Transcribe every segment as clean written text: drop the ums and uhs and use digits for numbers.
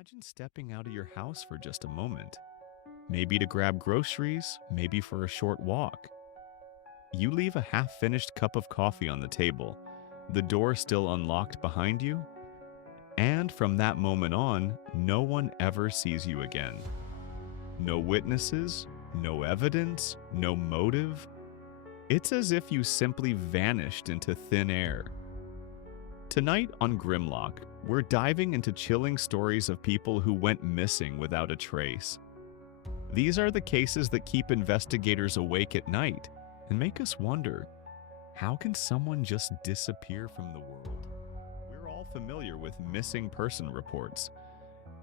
Imagine stepping out of your house for just a moment. Maybe to grab groceries, maybe for a short walk. You leave a half-finished cup of coffee on the table, the door still unlocked behind you, and from that moment on, no one ever sees you again. No witnesses, no evidence, no motive. It's as if you simply vanished into thin air. Tonight on Grimlock, we're diving into chilling stories of people who went missing without a trace. These are the cases that keep investigators awake at night and make us wonder, how can someone just disappear from the world? We're all familiar with missing person reports.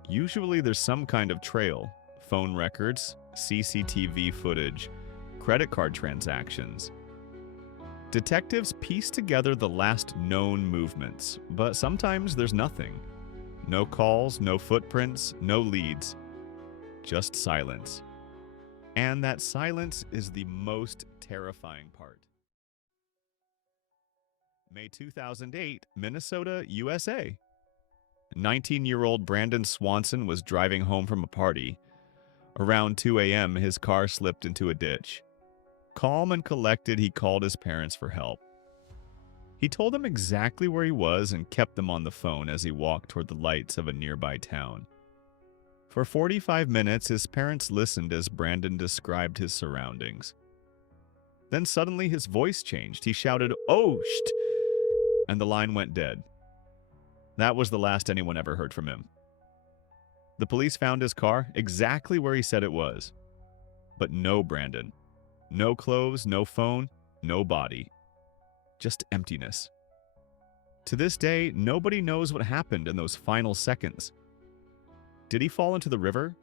Usually there's some kind of trail, phone records, CCTV footage, credit card transactions. Detectives piece together the last known movements, but sometimes there's nothing. No calls, no footprints, no leads. Just silence. And that silence is the most terrifying part. May 2008, Minnesota, USA. 19-year-old Brandon Swanson was driving home from a party. Around 2 a.m., his car slipped into a ditch. Calm and collected, he called his parents for help. He told them exactly where he was and kept them on the phone as he walked toward the lights of a nearby town. For 45 minutes, his parents listened as Brandon described his surroundings. Then suddenly his voice changed. He shouted, "Oh, sht!" and the line went dead. That was the last anyone ever heard from him. The police found his car exactly where he said it was. But no Brandon. No clothes, no phone, no body. Just emptiness. To this day, nobody knows what happened in those final seconds. Did he fall into the river?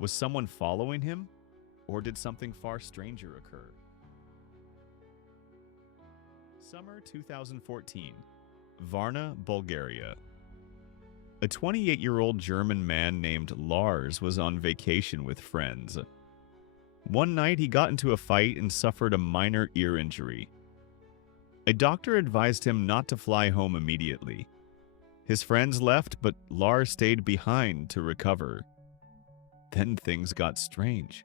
Was someone following him? Or did something far stranger occur? Summer 2014. Varna, Bulgaria. A 28-year-old German man named Lars was on vacation with friends. One night, he got into a fight and suffered a minor ear injury. A doctor advised him not to fly home immediately. His friends left, but Lars stayed behind to recover. Then things got strange.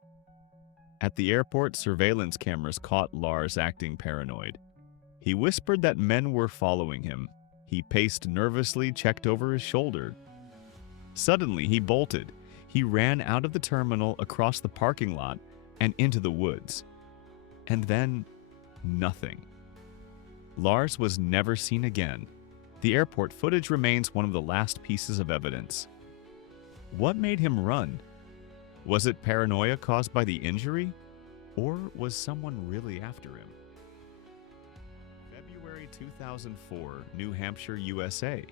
At the airport, surveillance cameras caught Lars acting paranoid. He whispered that men were following him. He paced nervously, checked over his shoulder. Suddenly, he bolted. He ran out of the terminal, across the parking lot, and into the woods. And then, nothing. Lars was never seen again. The airport footage remains one of the last pieces of evidence. What made him run? Was it paranoia caused by the injury? Or was someone really after him? February 2004, New Hampshire, USA.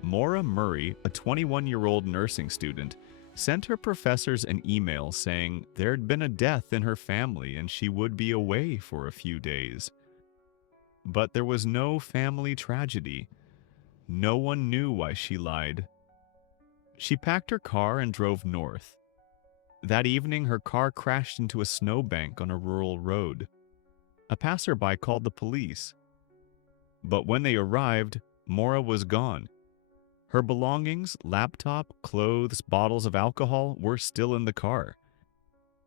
Maura Murray, a 21-year-old nursing student, sent her professors an email saying there'd been a death in her family and she would be away for a few days. But there was no family tragedy. No one knew why she lied. She packed her car and drove north. That evening, her car crashed into a snowbank on a rural road. A passerby called the police. But when they arrived, Maura was gone. Her belongings, laptop, clothes, bottles of alcohol were still in the car.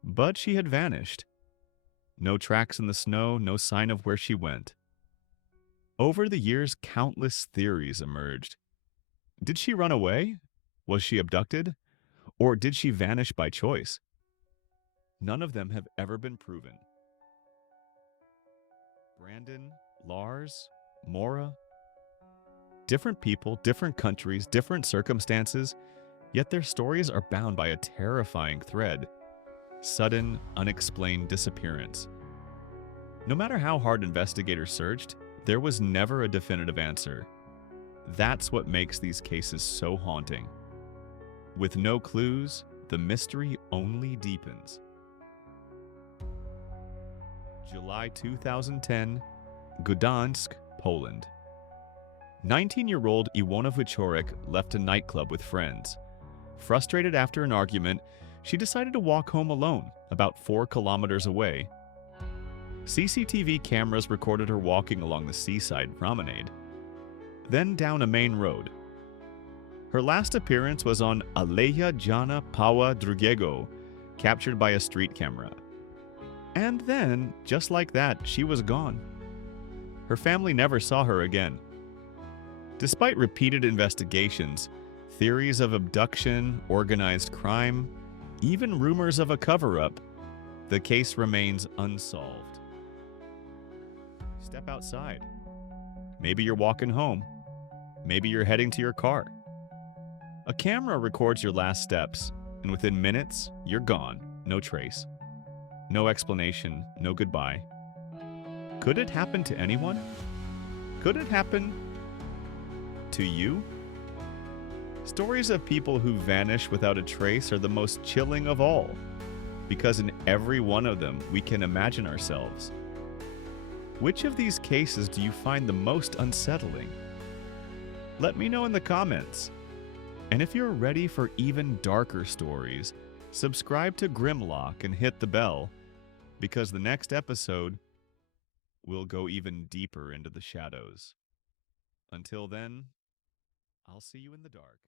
But she had vanished. No tracks in the snow, no sign of where she went. Over the years, countless theories emerged. Did she run away? Was she abducted? Or did she vanish by choice? None of them have ever been proven. Brandon, Lars, Maura. Different people, different countries, different circumstances, yet their stories are bound by a terrifying thread. Sudden, unexplained disappearance. No matter how hard investigators searched, there was never a definitive answer. That's what makes these cases so haunting. With no clues, the mystery only deepens. July 2010, Gdansk, Poland. 19-year-old Iwona Wieczorek left a nightclub with friends. Frustrated after an argument, she decided to walk home alone, about 4 kilometers away. CCTV cameras recorded her walking along the seaside promenade, then down a main road. Her last appearance was on Aleja Jana Pawa Drugiego, captured by a street camera. And then, just like that, she was gone. Her family never saw her again. Despite repeated investigations, theories of abduction, organized crime, even rumors of a cover-up, the case remains unsolved. Step outside. Maybe you're walking home. Maybe you're heading to your car. A camera records your last steps, and within minutes, you're gone, no trace. No explanation, no goodbye. Could it happen to anyone? Could it happen to you? Stories of people who vanish without a trace are the most chilling of all, because in every one of them we can imagine ourselves. Which of these cases do you find the most unsettling? Let me know in the comments. And if you're ready for even darker stories, subscribe to Grimlock and hit the bell, because the next episode will go even deeper into the shadows. Until then, I'll see you in the dark.